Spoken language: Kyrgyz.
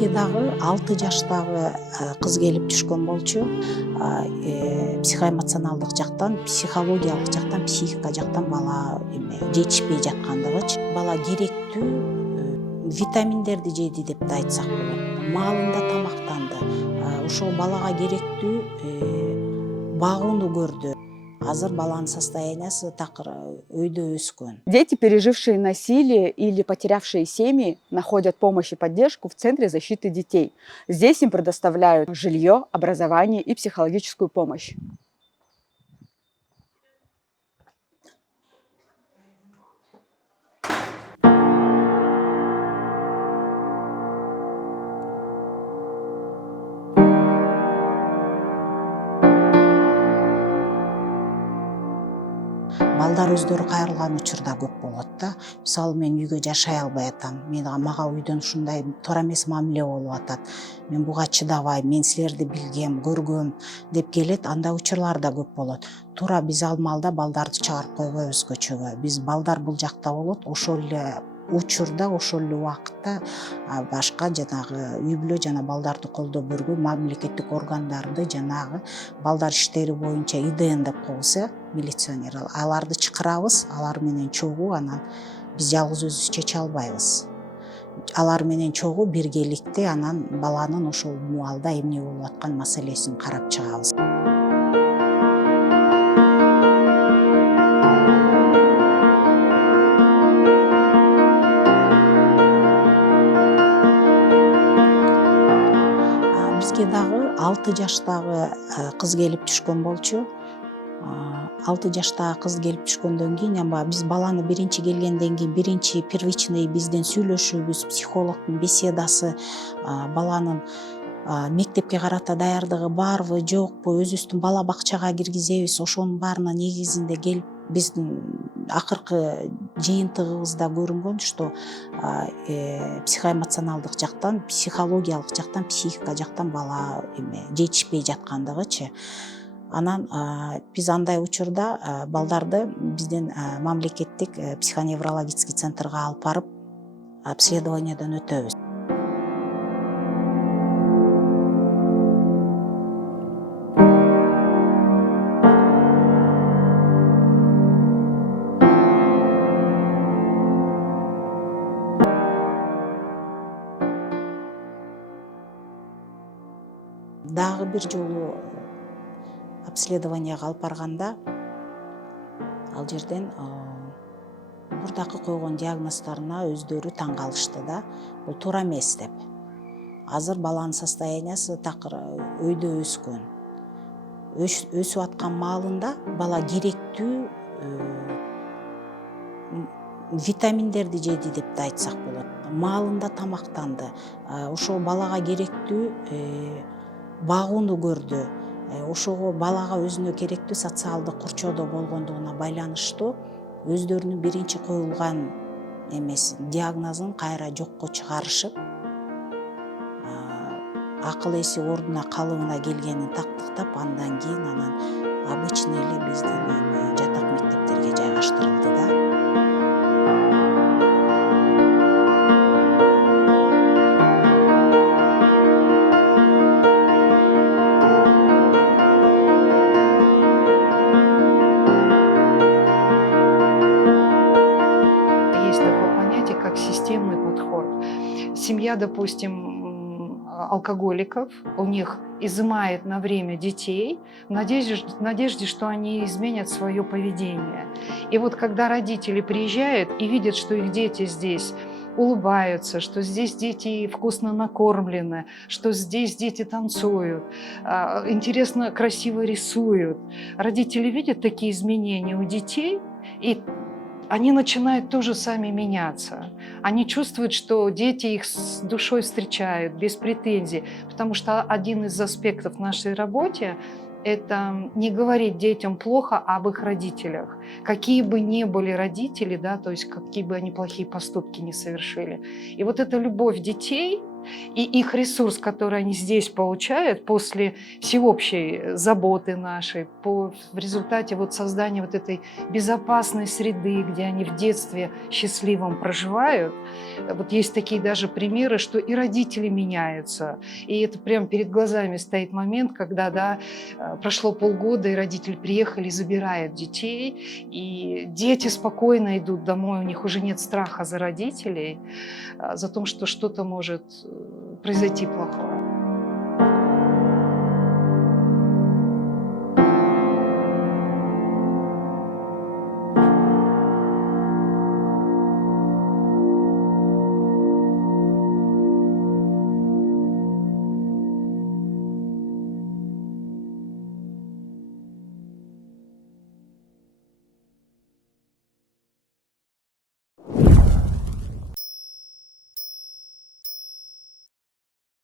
бизге дагы 6 жаштагы кыз келип түшкөн болчу. Психоэмоционалдык жактан, психологиялык жактан, психика жактан бала жетишпей жаткандыгычы. Бала керектүү витаминдерди жеди деп да айтсак болот. Маалында тамактанды. Ошол балага керектүү багууну көрдү. Азыр баланын состояниясы такыр өйдө өскөн. Дети, пережившие насилие или потерявшие семьи, находят помощь и поддержку в Центре защиты детей. Здесь им предоставляют жилье, образование и психологическую помощь. Балдар өздөрү кайрылган учурда көп болот да. Мисалы мен үйгө жашай албай атам. Мага үйдөн ушундай туура эмес мамиле болуп атат. Мен буга чыдабайм, мен силерди билгем, көргөм деп келет. Андай учурлар да көп болот. Туура биз ал маалда балдарды чыгарып койбойбуз көчөгө. Биз балдар бул жакта болот, ошол эле учурда, ошол эле убакытта башка жанагы үй бүлө жана балдарды колдоп көргөн мамлекеттик органдарды, жанагы балдар иштери боюнча ИДН деп коебуз, милиционер, аларды чакырабыз, алар менен чогуу, анан биз жалгыз өзүбүз чече албайбыз. Алар менен чогуу биргеликте анан баланын ошол маалда эмне болуп аткан маселесин карап чыгабыз. Бизге дагы 6 жаштагы кыз келип түшкөн болчу. 6 жаштагы кыз келип түшкөндөн кийин биз баланы биринчи келгенден кийин биринчи первичный биздин сүйлөшүүбүз, психологдун беседасы, баланын мектепке карата даярдыгы барбы, жокпу, өзүбүздүн бала бакчага киргизебиз, ошонун баарына негизинде келип биздин акыркы жыйынтыгыбызда көрүнгөн, что психоэмоционалдык жактан, психологиялык жактан, психика жактан бала жетишпей жаткандыгычы. Анан биз андай учурда балдарды биздин мамлекеттик психоневрологический центрга алып барып обследованиеден өтөбүз. Дагы бир жолу обследованияга алып барганда ал жерден мурдакы койгон диагноздоруна өздөрү таң калышты да, бул туура эмес деп. Азыр баланын состояниясы такыр өйдө өскөн. Өсүп аткан маалында бала керектүү витаминдерди жеди деп да айтсак болот. Маалында тамактанды. Ошол балага керектүү багууну көрдү. Ошого балага өзүнө керектүү социалдык курчоодо болгондугуна байланыштуу өздөрүнүн биринчи коюлган диагнозун кайра жокко чыгарышып, акыл эси ордуна калыбына келгенин тактыктап, андан кийин анан обычный эле биздин жатак мектептерге жайгаштырылды да. Семья, допустим, алкоголиков, у них изымает на время детей в надежде, что они изменят свое поведение. И вот когда родители приезжают и видят, что их дети здесь улыбаются, что здесь дети вкусно накормлены, что здесь дети танцуют, интересно, красиво рисуют, родители видят такие изменения у детей, и они начинают тоже сами меняться. Они чувствуют, что дети их с душой встречают, без претензий. Потому что один из аспектов нашей работы – это не говорить детям плохо об их родителях. Какие бы ни были родители, да, то есть какие бы они плохие поступки не совершили. И вот эта любовь детей И их ресурс, который они здесь получают после всеобщей заботы нашей, в результате вот создания вот этой безопасной среды, где они в детстве счастливом проживают. Вот есть такие даже примеры, что и родители меняются. И это прямо перед глазами стоит момент, когда, да, прошло полгода, и родители приехали, забирают детей, и дети спокойно идут домой, у них уже нет страха за родителей, за то, что что-то может произойти плохое.